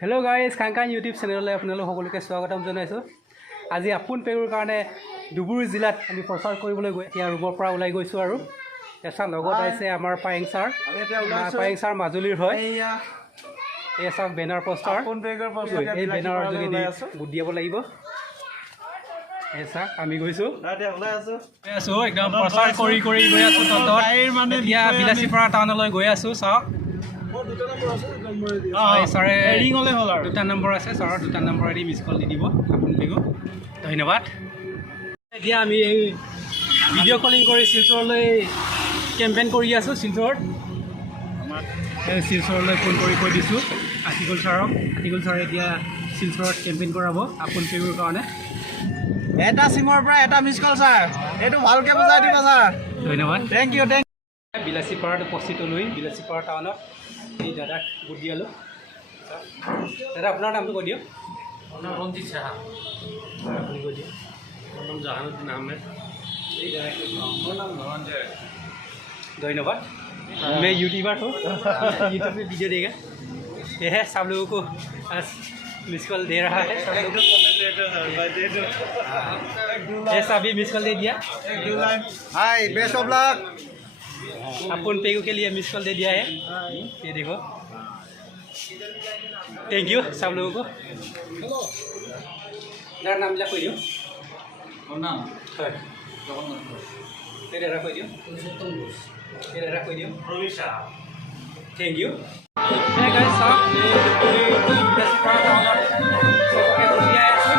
Hello guys, Kangkan YouTube channel আপোনালোক সকলোকে স্বাগতম জনাইছো। আজি আপুন পেগুৰ কাৰণে ধুবুৰী জিলাত আমি প্ৰচাৰ কৰিবলৈ গৈ এতিয়া ৰুমৰ পৰা ওলাই গৈছো আৰু এছা লগত আছে আমাৰ পায়েং ছাৰ মাজুলীৰ হয়। এই সব বেনাৰ পোষ্টাৰ আপুন পেগুৰ পোষ্টাৰ এই বেনাৰৰ যোগেদি বুট দিব লাগিব। এছা আমি গৈছো আছো একদম প্ৰচাৰ কৰি গৈ আছো তহঁতৰ এতিয়া বিলাসীপাৰা টাউনলৈ গৈ আছো চাওক ছাৰে ৰিং হ'লে হ'ল আৰু দুটা নম্বৰ আছে ছাৰৰ দুটা নম্বৰেদি মিছ কল দি দিব আপুনি পেগু ধন্যবাদ। এতিয়া আমি এই ভিডিঅ' কলিং কৰি শিলচৰলৈ কেম্পেইন কৰি আছোঁ। শিলচৰলৈ ফোন কৰি কৈ দিছোঁ আতিকুল ছাৰে এতিয়া শিলচৰত কেম্পেইন কৰাব আপুনি পেগুৰ কাৰণে। এটা চিমৰ পৰা এটা মিছ কল ছাৰ, এইটো ভালকৈ বুজাই দিব ছাৰ। ধন্যবাদ, থেংক ইউ। বিলাসীপাৰাত উপস্থিত হ'লোহি বিলাসীপাৰা টাউনত। এই দাদাক বুট দিয়ালোঁ। দাদা আপোনাৰ নামটো কৈ দিয়ক। রঞ্জিত সাহা। আপুনি কৈ দিয়ক। আমার নাম জাহানুদ্দিন আহমেদ। এই দাদাক আমার नाम धनंजय। धन्यवाद। मैं यूट्यूबर हूँ, यूट्यूब में वीडियो देगा। ये है सब लोगों को मिस कॉल दे रहा है सब लोगों को। ये सभी मिस कॉल दे दिया। हाय, बेस्ट ऑफ लक। अपन पेगू के लिए मिस कॉल दे दिया है, ये देखो। थैंक यू सब लोगों को। मेरा नाम क्या कोई दियो? नाम है तेरा कोई दियो? तेरा कोई दियो? Pravisha. Thank you. Hey guys, सब ये বিলাসীপাৰা টাউনত सबके बुढ़िया है।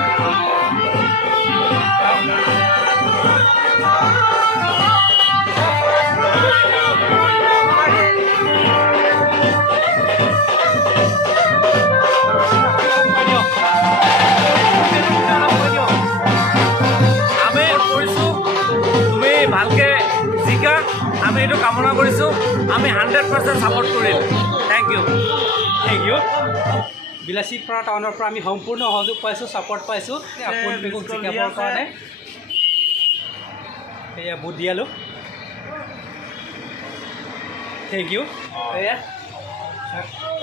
ভালকে জিকা আমি এইটো কামনা কৰিছোঁ। আমি 100% ছাপোৰ্ট কৰিম। Thank U. বিলাসীপাৰা টাউনৰ পৰা আমি সম্পূৰ্ণ সহযোগ পাইছোঁ, ছাপোৰ্ট পাইছোঁ আপুনি পেগুক জিকাবৰ কাৰণে। এয়া বুট দিয়ালোঁ। Thank you. এয়া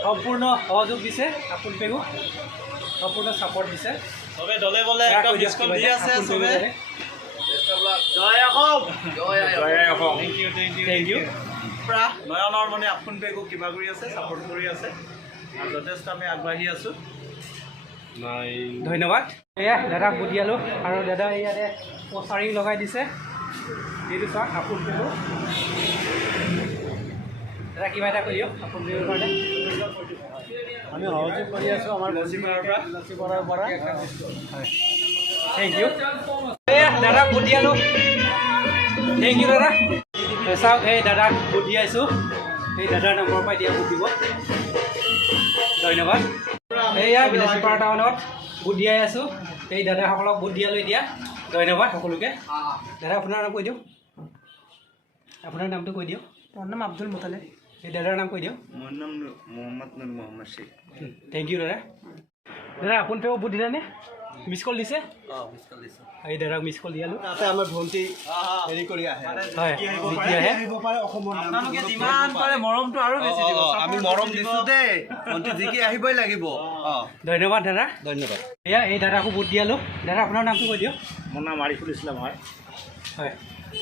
সম্পূৰ্ণ সহযোগ দিছে আপুনি পেগুক, সম্পূৰ্ণ ছাপোৰ্ট দিছে। চবে দলে বলে একদম ডিছকাউণ্ট দি আছে চবে। জয় অসম। Thank you. নয়নৰ মানে আপুন পেগু কিবা কৰি আছে, ছাপোৰ্ট কৰি আছে আৰু যথেষ্ট আমি আগবাঢ়ি আছোঁ। ধন্যবাদ। এয়া দাদাক বুট দিয়ালোঁ আৰু দাদা ইয়াতে পষ্টাৰিং লগাই দিছে। এইটো চাওক আপুনি পেগু। দাদা কিবা এটা কৰি দিয়ক আপুনি পেগুৰ কাৰণে। আমি সহযোগ কৰি আছোঁ আমাৰ বিলাসীপাৰাৰ পৰা। Thank you. এয়া দাদাক বুট দিয়ালোঁ। থেংক ইউ দাদা। চাওক এই দাদাক বুট দিয়াইছোঁ, এই দাদাৰ নম্বৰৰ পৰা এতিয়া বুট দিব। ধন্যবাদ। এয়া বিলাসীপাৰা টাউনত বুট দিয়াই আছোঁ, এই দাদাসকলক বুট দিয়ালোঁ এতিয়া। ধন্যবাদ সকলোকে। দাদা আপোনাৰ নাম কৈ দিয়ক। আপোনাৰ নামটো কৈ দিয়ক। মোৰ নাম আব্দুল মুতালিব। এই দাদাৰ নাম কৈ দিয়ক। মোৰ নাম মহম্মদ শ্বেখ। থেংক ইউ দাদা। দাদা আপুনি পেগু বুট দিলেনে? মিছ কল দিছে? মিছ কল দিছোঁ। এই দাদাক মিছ কল দিয়ালোঁ। তাতে আমাৰ ভণ্টি হেৰি কৰি আহে, হয় জিকি আহে। আপোনালোকে যিমান পাৰে মৰমটো আৰু বেছি দিব। আমি মৰম দিছোঁ দেই, ভণ্টি জিকি আহিবই লাগিব। ধন্যবাদ দাদা। ধন্যবাদ। এয়া এই দাদাকো বুট দিয়ালোঁ। দাদা আপোনাৰ নামটো কৈ দিয়ক। মোৰ নাম আৰিফুল ইছলাম হয়। হয়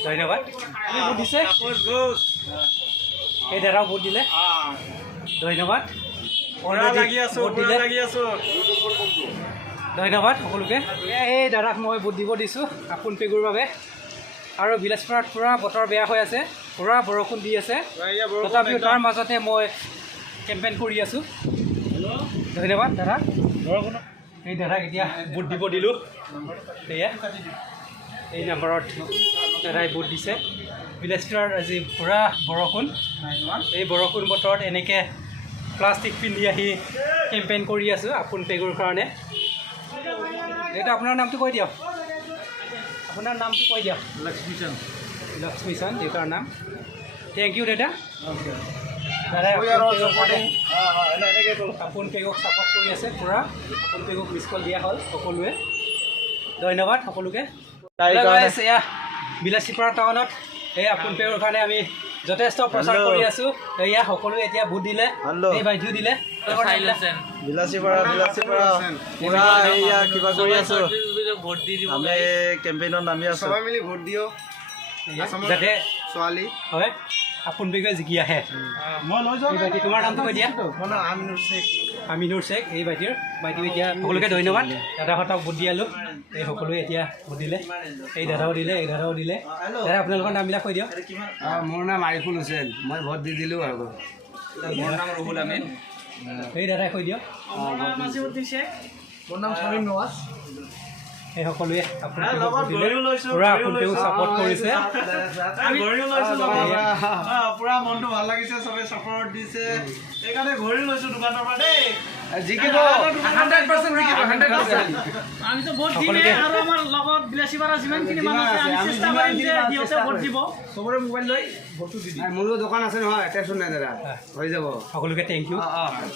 ধন্যবাদ। আপুনি বুট দিছে, এই দাদাও বুট দিলে। ধন্যবাদ। বুট দিলে। ধন্যবাদ সকলোকে। এই দাদাক মই বুট দিব দিছোঁ আপুনি পেগুৰ বাবে। আৰু বিলাসীপাৰাত পূৰা বতৰ বেয়া হৈ আছে, পূৰা বৰষুণ দি আছে, তথাপিও তাৰ মাজতে মই কেম্পেইন কৰি আছোঁ। ধন্যবাদ দাদা। এই দাদাক এতিয়া বুট দিব দিলোঁ। এয়া এই নম্বৰত দাদাই বুট দিছে। বিলাসীপাৰাত আজি পূৰা বৰষুণ, এই বৰষুণ বতৰত এনেকৈ প্লাষ্টিক পিন্ধি আহি কেম্পেইন কৰি আছোঁ আপুনি পেগুৰ কাৰণে। এইটো আপোনাৰ নামটো কৈ দিয়ক। আপোনাৰ নামটো কৈ দিয়ক। লক্ষ্মীচন্দ দেউতাৰ নাম। থেংক ইউ দাদা। দাদাই আপুনি পেগুক ছাপোৰ্ট কৰি আছে পূৰা। আপুনি পেগুক মিছ কল দিয়া হ'ল সকলোৱে। ধন্যবাদ সকলোকে। এয়া বিলাসীপাৰা টাউনত এই আপোন পেগুৰ কাৰণে আমি যথেষ্ট প্ৰচাৰ কৰি আছোঁ এয়া সকলোৱে এতিয়া ভোট দিলে এই বাইদেউ দিলে বিলাসীপাৰা পুৰা এয়া কিবা কৰি আছোঁ ভোট দি দিব আমি কেম্পেইনত নামি আছোঁ সবাই মিলি ভোট দিও যাতে ছোৱালী হয় আপোন পেগুৱে জিকি আহে মই লৈ যাওঁ এই বাইদেউ তোমাৰ নামটো কৈ দিয়া আমিনুৰ শেখ আমিনুৰ শেখ এই বাইদেউ এতিয়া সকলোকে ধন্যবাদ দাদাহঁতক ভোট দিয়ালোঁ এই সকলোৱে এতিয়া ভোট দিলে এই দাদাও দিলে দাদা আপোনালোকৰ নামবিলাক কৈ দিয়ক মোৰ নাম আৰিফুল হুছেইন মই ভোট দি দিলোঁ আৰু মোৰ নাম ৰহুল আমিন এই দাদাই কৈ দিয়ক মোৰ নাম শামিম নৱাজ এই সকলোৱে পুৰা আপোন পেগু ছাপোৰ্ট কৰিছে পুৰা মনটো ভাল লাগিছে চবে ছাপোৰ্ট দিছে সেইকাৰণে ঘড়ী লৈছোঁ দোকানৰ পৰা দেই জিকিব 100% জিকিব 100% আমিতো ভোট দিলে আৰু আমাৰ লগত বিলাসীপাৰা যিমানখিনি মানুহ আছে আমি চেষ্টা কৰিম যে সিহঁতে ভোট দিব চবৰে মোবাইল লৈ ভোটটো দি দিম মোৰো দোকান আছে নহয় টেনশ্যন নাই দাদা হৈ যাব সকলোকে থেংক ইউ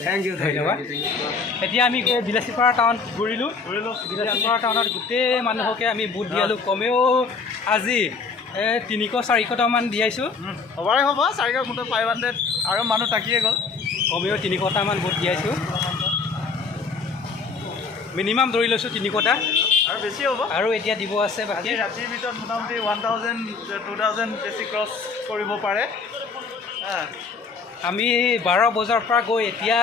থেংক ইউ ধন্যবাদ এতিয়া আমি বিলাসীপাৰা টাউন ঘূৰিলোঁ বিলাসীপাৰা টাউনত গোটেই মানুহকে আমি ভোট দিয়ালোঁ কমেও আজি 300-400টামান দিয়াইছোঁ সবাৰে হ'ব 400-500 আৰু মানুহ তাকিয়ে গ'ল কমেও 300টামান ভোট দিয়াইছোঁ মিনিমাম ধৰি লৈছোঁ 300টা আৰু বেছি হ'ব আৰু এতিয়া দিব আছে বাকী আজি ৰাতিৰ ভিতৰত মোটামুটি 1000-2000 বেছি ক্ৰছ কৰিব পাৰে আমি 12 বজাৰ পৰা গৈ এতিয়া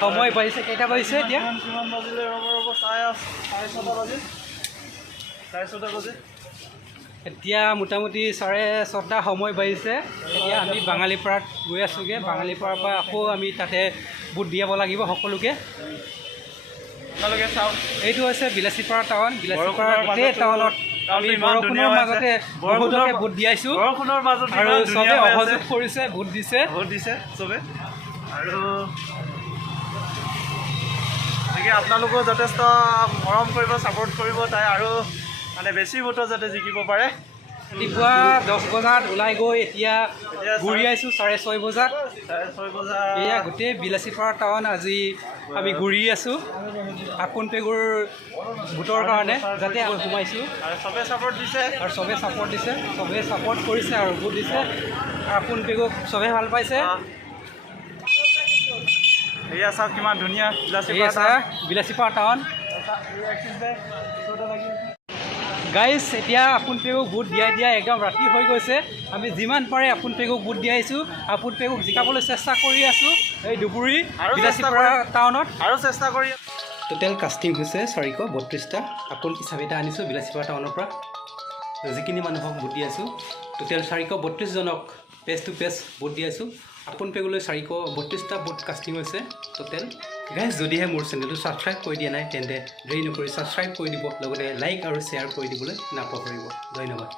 সময় বাঢ়িছে কেইটা বাজিছে এতিয়া কিমান বাজিলে ৰ'ব 6:30 বাজিল 6:30 বাজে এতিয়া মোটামুটি 6:30 সময় বাজিছে এতিয়া আমি বাঙালীপাৰাত গৈ আছোঁগৈ বাঙালীপাৰাৰ পৰা আকৌ আমি তাতে ভোট দিয়াব লাগিব সকলোকে আপোনালোকে চাওক এইটো হৈছে বিলাসীপাৰা টাউন বিলাসীপাৰা গোটেই টাউনত আমি বৰষুণৰ মাজতে বহুতকে ভোট দিয়াইছোঁ বৰষুণৰ মাজত আৰু চবে অসহযোগ কৰিছে ভোট দিছে চবে আৰু গতিকে আপোনালোকেও যথেষ্ট মৰম কৰিব ছাপোৰ্ট কৰিব তাই আৰু মানে বেছি ভোটত যাতে জিকিব পাৰে ৰাতিপুৱা 10 বজাত ওলাই গৈ এতিয়া ঘূৰি আহিছোঁ 6:30 বজাত 6:30 বজাত এয়া গোটেই বিলাসীপাৰা টাউন আজি আমি ঘূৰি আছোঁ আপোন পেগুৰ ভোটৰ কাৰণে যাতে আমি সোমাইছোঁ আৰু চবে ছাপোৰ্ট দিছে আৰু চবে ছাপোৰ্ট দিছে চবে ছাপোৰ্ট কৰিছে আৰু ভোট দিছে আপোন পেগুক চবে ভাল পাইছে এয়া চাওক কিমান ধুনীয়া বিলাসীপাৰা টাউন গাইজ এতিয়া আপোন পেগুক ভোট দিয়া একদম ৰাতি হৈ গৈছে আমি যিমান পাৰে আপোন পেগুক ভোট দিয়াইছোঁ আপোন পেগুক জিকাবলৈ চেষ্টা কৰি আছোঁ এই ধুবুৰী বিলাসীপাৰা টাউনত আৰু চেষ্টা কৰি টোটেল কাষ্টিং হৈছে 432টা আপোন হিচাপে এটা আনিছোঁ বিলাসীপাৰা টাউনৰ পৰা যিখিনি মানুহক ভোট দি আছোঁ টোটেল 432জনক পেজ টু পেজ ভোট দি আছোঁ আপোন পেগুলৈ 432টা ভোট কাষ্টিং হৈছে টোটেল গাইজ যদিহে মোৰ চেনেলটো ছাবস্ক্ৰাইব কৰি দিয়া নাই তেন্তে দেৰি নকৰি ছাবস্ক্ৰাইব কৰি দিব লগতে লাইক আৰু শ্বেয়াৰ কৰি দিবলৈ নাপাহৰিব ধন্যবাদ